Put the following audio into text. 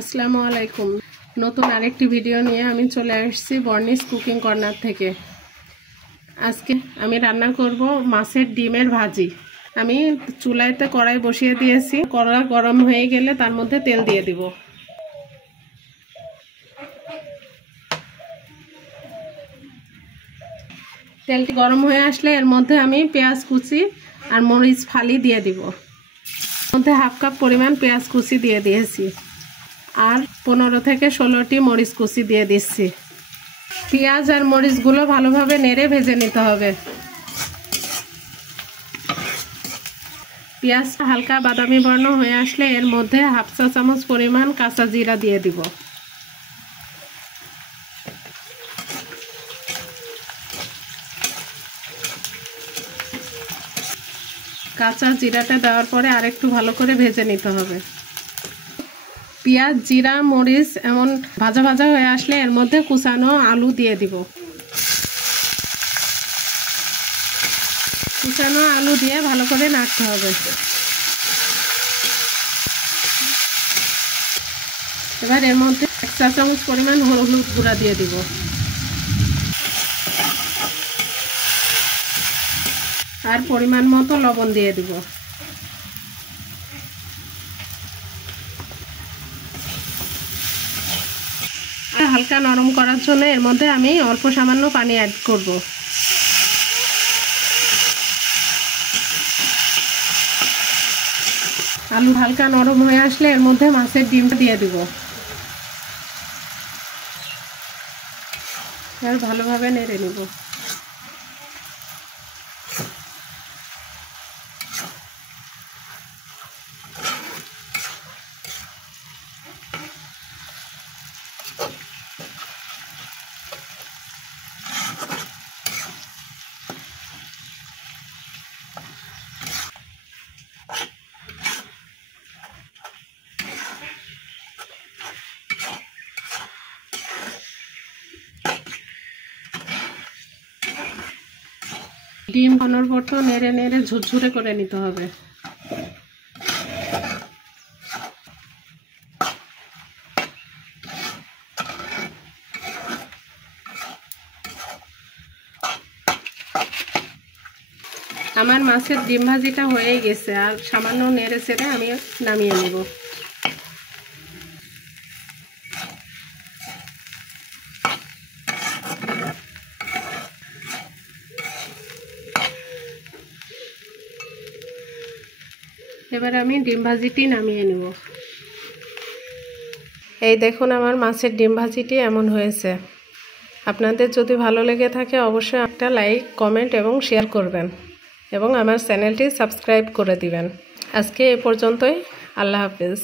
আসসালামু আলাইকুম। নতুন আরেকটি ভিডিও নিয়ে আমি চলে আসছি বর্নিস কুকিং কর্নার থেকে। আজকে আমি রান্না করব মাছের ডিমের ভাজি। আমি চুলাইতে কড়াই বসিয়ে দিয়েছি। কড়াই গরম হয়ে গেলে তার মধ্যে তেল দিয়ে দিব। তেলটি গরম হয়ে আসলে এর মধ্যে আমি পেঁয়াজ কুচি আর মরিচ ফালি দিয়ে দিব। মধ্যে হাফ কাপ পরিমাণ পেঁয়াজ কুচি দিয়ে দিয়েছি আর 15 থেকে 16টি মরিচ কুচি দিয়ে দিচ্ছি। পেঁয়াজ আর মরিচগুলো ভালোভাবে নেড়ে ভেজে নিতে হবে। পেঁয়াজটা হালকা বাদামি বর্ণ হয়ে আসলে এর মধ্যে হাফ চা চামচ পরিমাণ কাঁচা জিরা দিয়ে দিব। কাঁচা জিরাটা দেওয়ার পরে আরেকটু ভালো করে ভেজে নিতে হবে। পেঁয়াজ, জিরা, মরিচ এমন ভাজা ভাজা হয়ে আসলে এর মধ্যে কুচানো আলু দিয়ে দিব। কুচানো আলু দিয়ে ভালো করে নাড়তে হবে। এবার এর মধ্যে 1 চা চামচ পরিমাণ হলুদ গুঁড়া দিয়ে দিব। আর পরিমাণ মতো লবণ দিয়ে দিব। হালকা নরম করার জন্য এর মধ্যে আমি অল্প সামান্য পানি অ্যাড করব। আলু হালকা নরম হয়ে আসলে এর মধ্যে মাছের ডিমটা দিয়ে দিব। এবার ভালোভাবে নেড়ে নেব। ডিম অনবরত নেড়ে নেড়ে ঝুরঝুরে করে নিতে হবে। আমার মাছের ডিম ভাজিটা হয়ে গেছে, আর সামান্য নেড়ে চেড়ে আমি নামিয়ে নেব। এবার আমি ডিম ভাজিটি নামিয়ে নেব। এই দেখুন আমার মাছের ডিম ভাজিটি এমন হয়েছে। আপনাদের যদি ভালো লেগে থাকে অবশ্যই একটা লাইক, কমেন্ট এবং শেয়ার করবেন এবং আমার চ্যানেলটি সাবস্ক্রাইব করে দিবেন। আজকে এ পর্যন্তই। আল্লাহ হাফেজ।